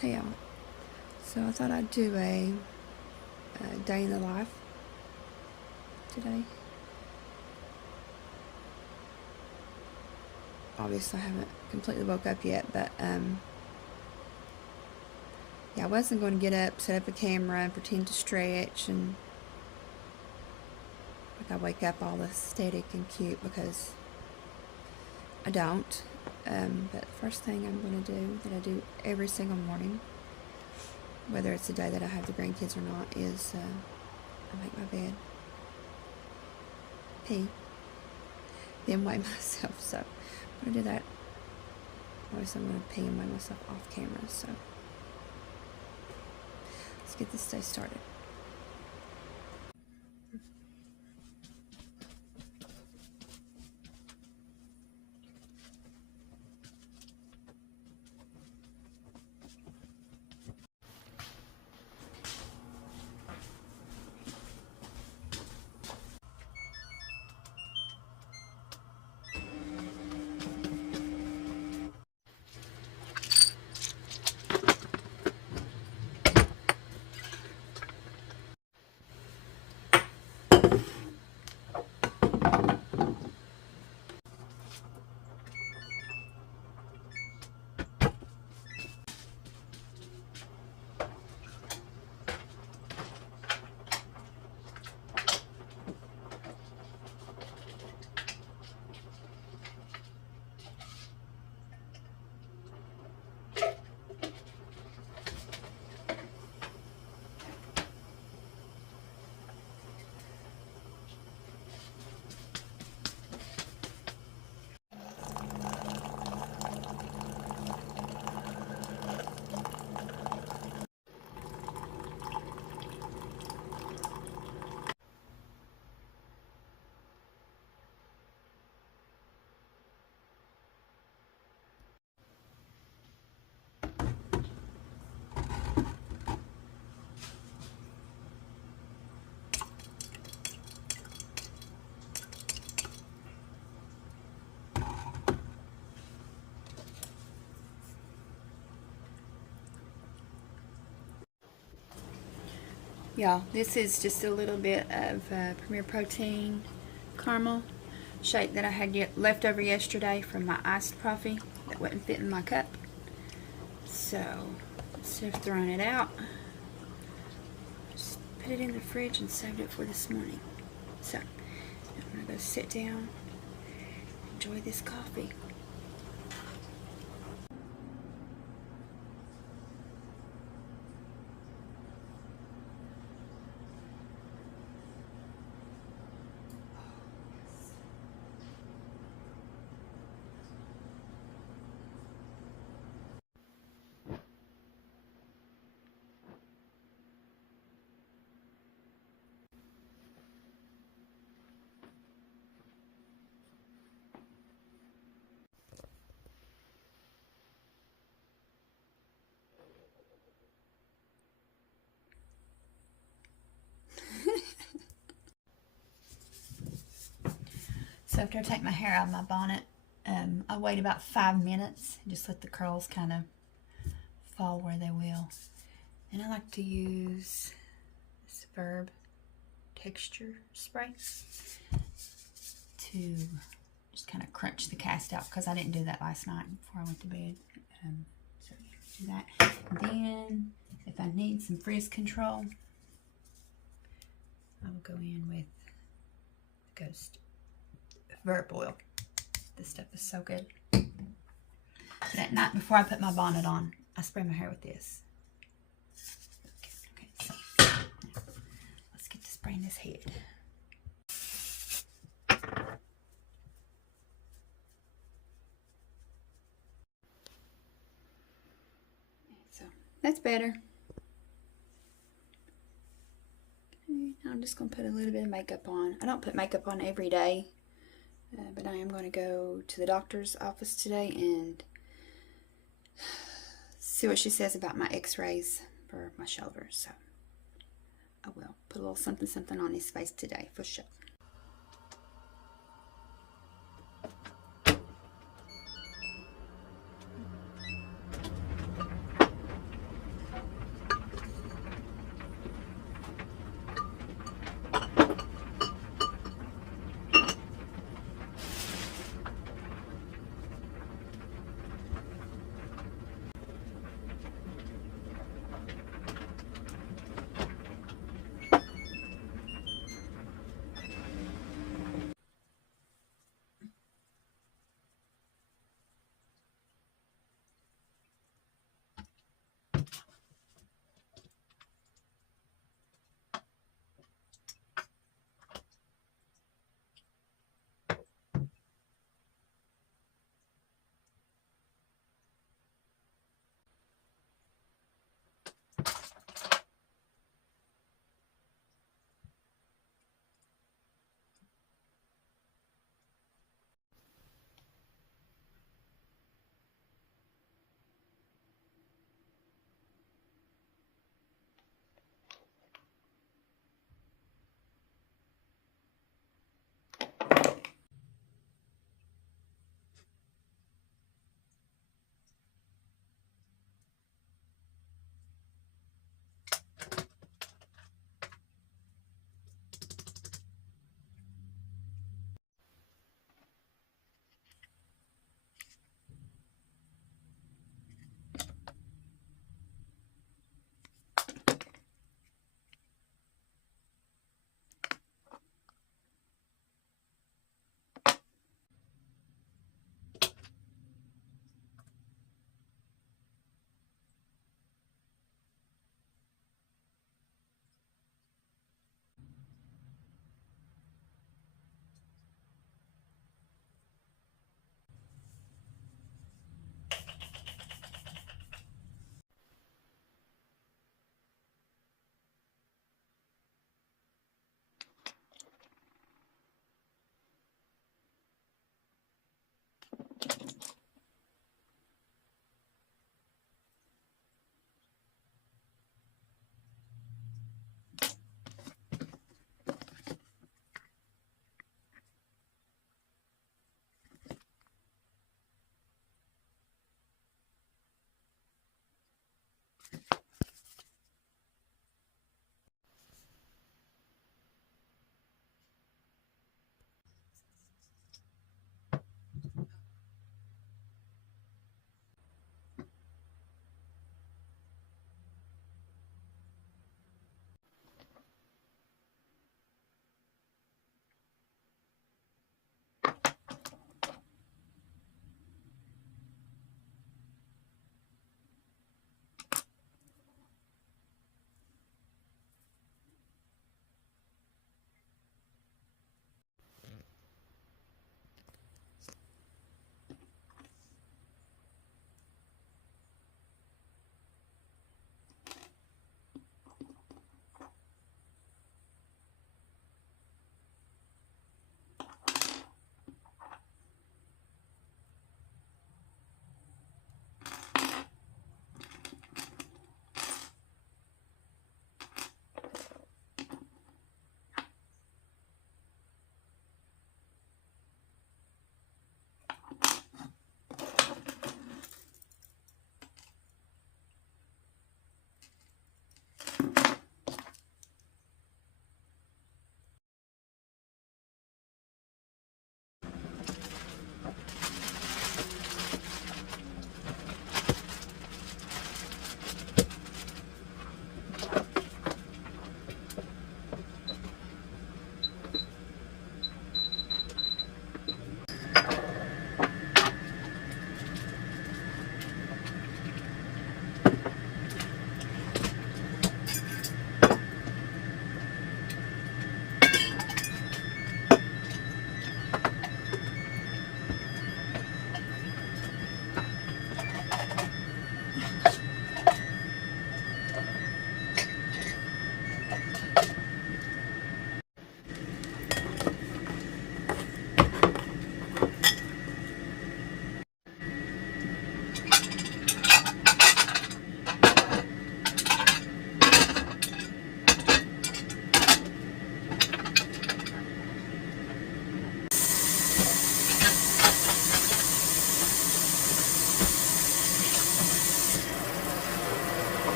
Hey y'all, so I thought I'd do a day in the life today. Obviously I haven't completely woke up yet, but yeah, I wasn't going to get up, set up a camera and pretend to stretch and like I wake up all aesthetic and cute, because I don't. But first thing I'm going to do, that I do every single morning, whether it's the day that I have the grandkids or not, is I make my bed, pee, then weigh myself. So I'm going to do that. Obviously I'm going to pee and weigh myself off camera, so let's get this day started. Y'all, this is just a little bit of Premier Protein caramel shake that I had left over yesterday from my iced coffee that wouldn't fit in my cup. So instead of throwing it out, just put it in the fridge and saved it for this morning. So I'm gonna go sit down, enjoy this coffee. So after I take my hair out of my bonnet, I wait about 5 minutes and just let the curls kind of fall where they will. And I like to use this Verb texture spray to just kind of crunch the cast out, because I didn't do that last night before I went to bed. So do that. And then if I need some frizz control, I will go in with Ghost Verb oil. This stuff is so good. But at night before I put my bonnet on, I spray my hair with this. Okay, so let's get to spraying this head. So that's better. Okay, now I'm just going to put a little bit of makeup on. I don't put makeup on every day. But I am going to go to the doctor's office today and see what she says about my x-rays for my shoulder. So I will put a little something something on his face today for sure.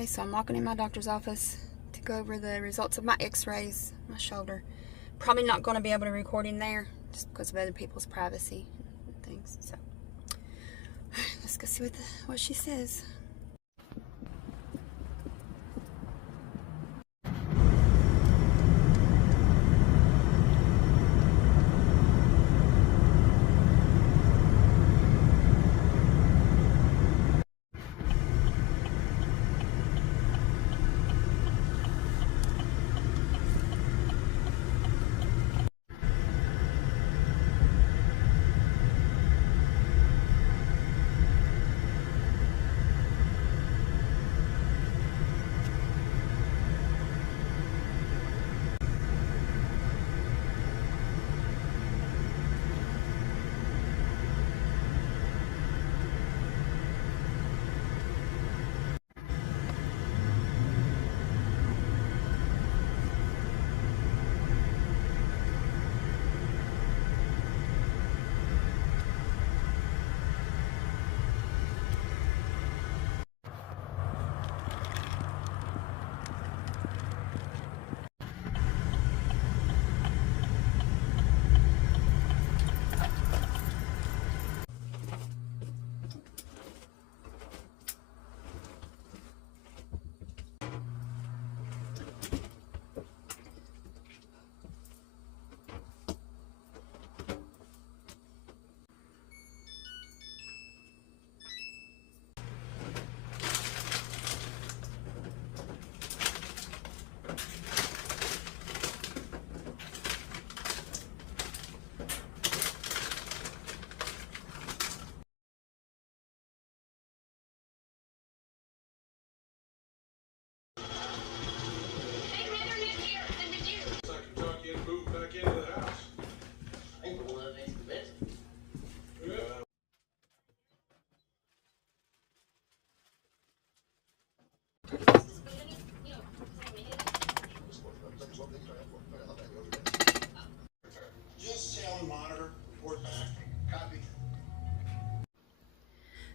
Okay, so I'm walking in my doctor's office to go over the results of my x-rays, my shoulder. Probably not going to be able to record in there just because of other people's privacy and things. So let's go see what she says.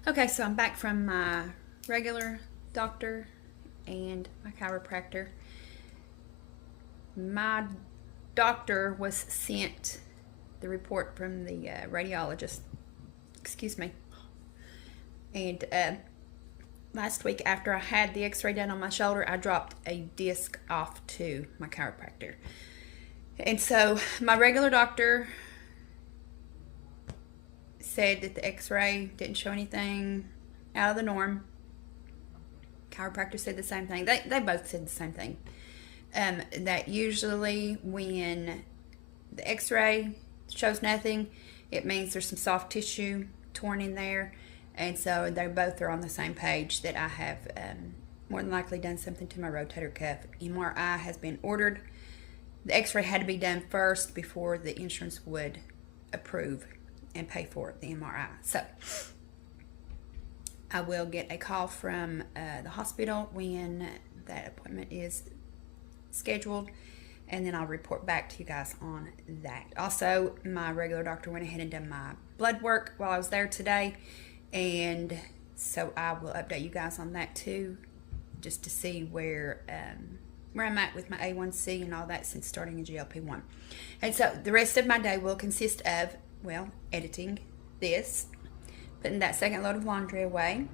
Okay, so I'm back from my regular doctor and my chiropractor. My doctor was sent the report from the radiologist. Excuse me. And last week after I had the x-ray done on my shoulder, I dropped a disc off to my chiropractor. And so my regular doctor said that the x-ray didn't show anything out of the norm. Chiropractor said the same thing. They both said the same thing. That usually when the x-ray shows nothing, it means there's some soft tissue torn in there. And so they both are on the same page that I have more than likely done something to my rotator cuff. MRI has been ordered. The x-ray had to be done first before the insurance would approve and pay for the MRI. So I will get a call from the hospital when that appointment is scheduled, and then I'll report back to you guys on that. Also, my regular doctor went ahead and done my blood work while I was there today, and so I will update you guys on that too, just to see where I'm at with my A1C and all that since starting a glp-1. And so the rest of my day will consist of, well, editing this, putting that second load of laundry away,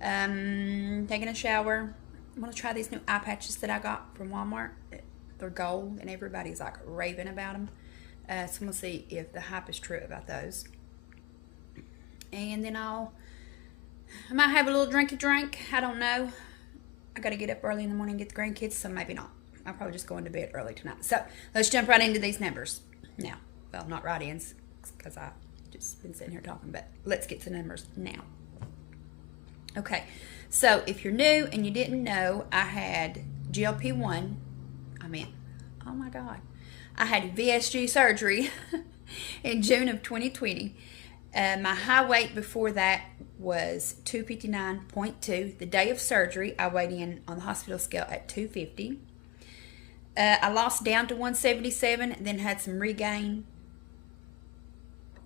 taking a shower. I'm going to try these new eye patches that I got from Walmart. They're gold and everybody's like raving about them. So I'm going to see if the hype is true about those. And then I might have a little drinky drink. I don't know. I got to get up early in the morning and get the grandkids, so maybe not. I'll probably just go into bed early tonight. So let's jump right into these numbers now. Well, not right in, because I've just been sitting here talking, but let's get to the numbers now. Okay, so if you're new and you didn't know, I had glp-1. Oh my God. I had VSG surgery in June of 2020. My high weight before that was 259.2. The day of surgery, I weighed in on the hospital scale at 250. I lost down to 177, then had some regain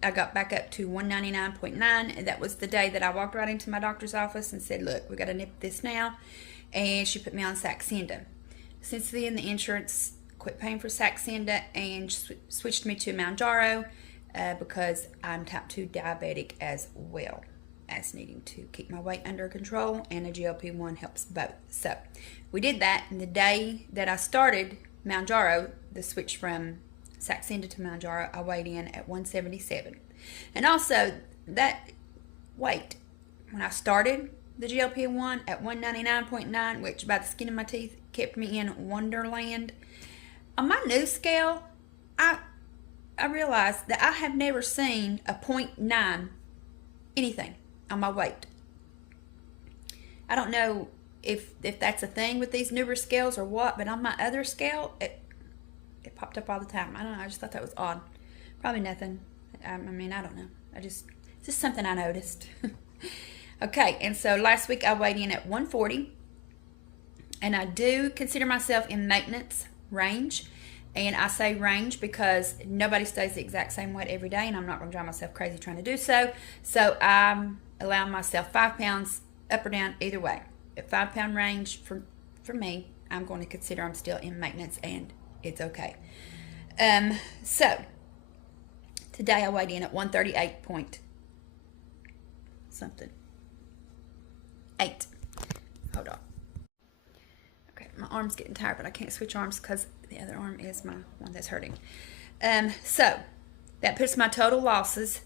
I got back up to 199.9, and that was the day that I walked right into my doctor's office and said, look, we got to nip this now. And she put me on Saxenda. Since then, the insurance quit paying for Saxenda and switched me to Mounjaro because I'm type 2 diabetic as well as needing to keep my weight under control, and a GLP-1 helps both. So we did that, and the day that I started Mounjaro, the switch from Saxenda to Mounjaro, I weighed in at 177. And also, that weight, when I started the GLP-1 at 199.9, which by the skin of my teeth kept me in Wonderland. On my new scale, I realized that I have never seen a 0.9 anything on my weight. I don't know if that's a thing with these newer scales or what, but on my other scale, it popped up all the time. I don't know, I just thought that was odd. Probably nothing. I mean, I don't know. It's just something I noticed. Okay, and so last week I weighed in at 140, and I do consider myself in maintenance range. And I say range because nobody stays the exact same weight every day, and I'm not going to drive myself crazy trying to do so. So I'm allowing myself 5 pounds up or down either way. A 5 pound range for me, I'm going to consider I'm still in maintenance, and it's okay. So today I weighed in at 138 point something. 8. Hold on. Okay, my arm's getting tired, but I can't switch arms because the other arm is my one that's hurting. So that puts my total losses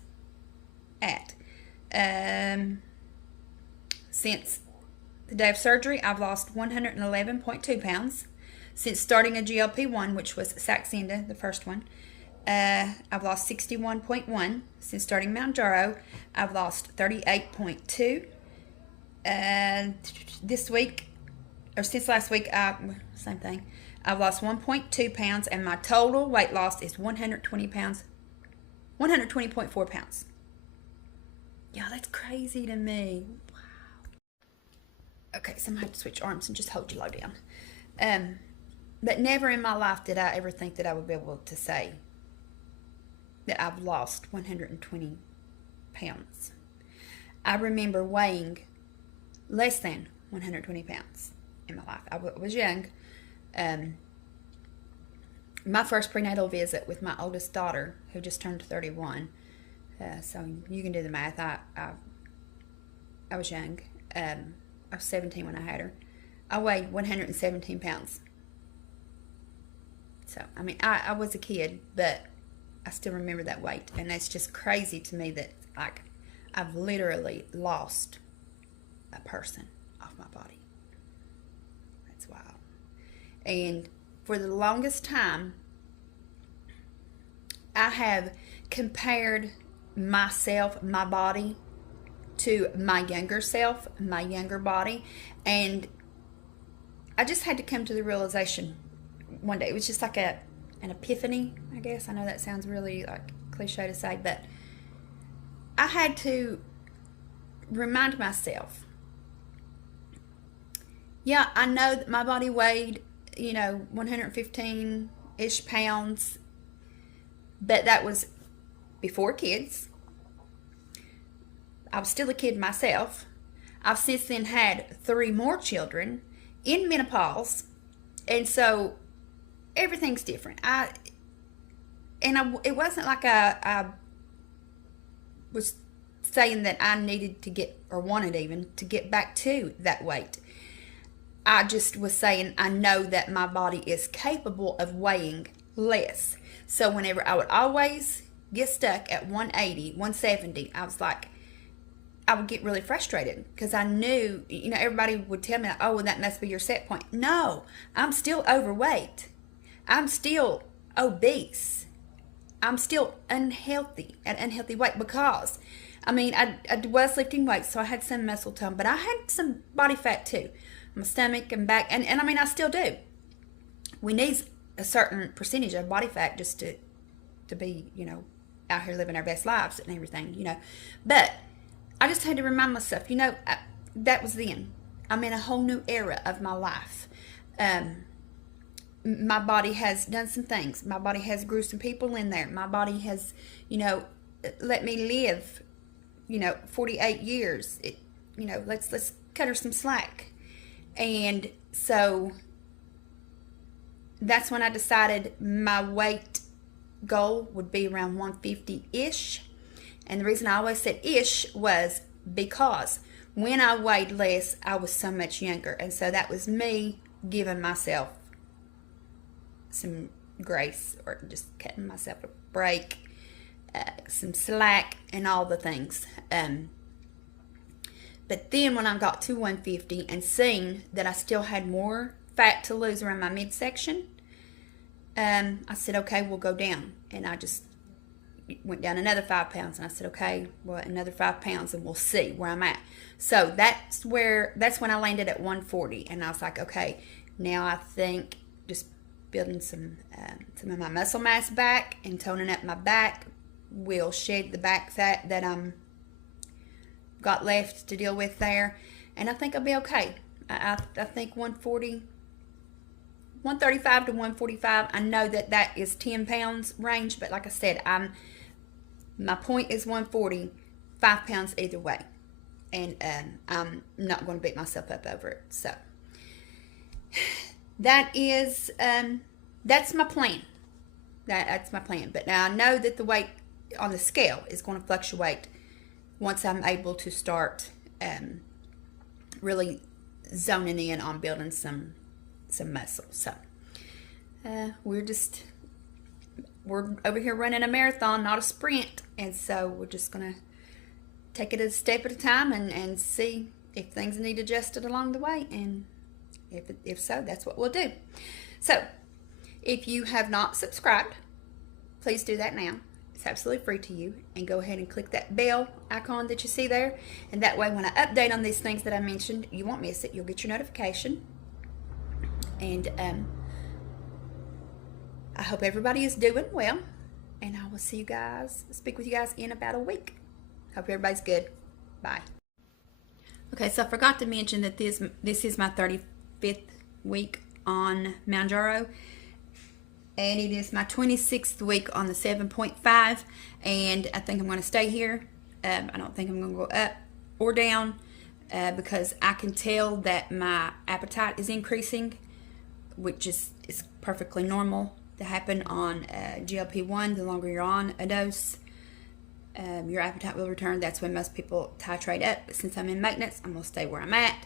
at since the day of surgery, I've lost 111.2 pounds. Since starting a GLP-1, which was Saxenda, the first one, I've lost 61.1. Since starting Mounjaro, I've lost 38.2. This week, or since last week, same thing. I've lost 1.2 pounds, and my total weight loss is 120 pounds, 120.4 pounds. Yeah, that's crazy to me. Wow. Okay, so I'm going to have to switch arms and just hold you low down. But never in my life did I ever think that I would be able to say that I've lost 120 pounds. I remember weighing less than 120 pounds in my life. I was young. My first prenatal visit with my oldest daughter, who just turned 31, so you can do the math. I was young. I was 17 when I had her. I weighed 117 pounds. So, I mean, I was a kid, but I still remember that weight. And that's just crazy to me that, like, I've literally lost a person off my body. That's wild. And for the longest time, I have compared myself, my body, to my younger self, my younger body. And I just had to come to the realization one day. It was just like an epiphany, I guess. I know that sounds really like cliche to say, but I had to remind myself, yeah, I know that my body weighed, 115-ish pounds, but that was before kids. I was still a kid myself. I've since then had 3 more children in menopause, and so everything's different. It wasn't like I was saying that I needed to get, or wanted even, to get back to that weight. I just was saying I know that my body is capable of weighing less. So whenever I would always get stuck at 180, 170, I was like, I would get really frustrated because I knew, everybody would tell me, oh, well, that must be your set point. No, I'm still overweight. I'm still obese. I'm still unhealthy, at unhealthy weight because, I was lifting weights, so I had some muscle tone, but I had some body fat too. My stomach and back, and I still do. We need a certain percentage of body fat just to be, out here living our best lives and everything, But I just had to remind myself, that was then. I'm in a whole new era of my life. My body has done some things. My body has grew some people in there. My body has, let me live, 48 years. Let's cut her some slack. And so that's when I decided my weight goal would be around 150-ish. And the reason I always said ish was because when I weighed less, I was so much younger. And so that was me giving myself some grace, or just cutting myself a break, some slack, and all the things. But then when I got to 150 and seen that I still had more fat to lose around my midsection, I said, okay, we'll go down. And I just went down another 5 pounds, and I said, okay, well, another 5 pounds, and we'll see where I'm at. So that's when I landed at 140, and I was like, okay, now I think just building some of my muscle mass back and toning up my back will shed the back fat that I'm got left to deal with there, and I think I'll be okay. I think 135 to 145. I know that is 10 pounds range, but like I said, my point is 140, 5 pounds either way, and I'm not going to beat myself up over it. So that's my plan. That's my plan. But now I know that the weight on the scale is going to fluctuate once I'm able to start really zoning in on building some muscle. So we're over here running a marathon, not a sprint, and so we're just gonna take it a step at a time and see if things need adjusted along the way, and if so, that's what we'll do. So if you have not subscribed, please do that now. It's absolutely free to you, and go ahead and click that bell icon that you see there, and that way when I update on these things that I mentioned, you won't miss it. You'll get your notification. And I hope everybody is doing well, and I will speak with you guys in about a week. Hope everybody's good. Bye. Okay, so I forgot to mention that this is my 35th week on Mounjaro, and it is my 26th week on the 7.5, and I think I'm going to stay here. I don't think I'm going to go up or down because I can tell that my appetite is increasing, which is perfectly normal to happen on glp-1. The longer you're on a dose, your appetite will return. That's when most people titrate up. But since I'm in maintenance, I'm going to stay where I'm at.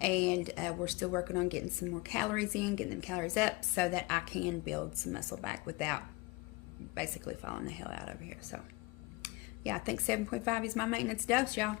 And we're still working on getting some more calories in, getting them calories up, so that I can build some muscle back without basically falling the hell out over here. So, yeah, I think 7.5 is my maintenance dose, y'all.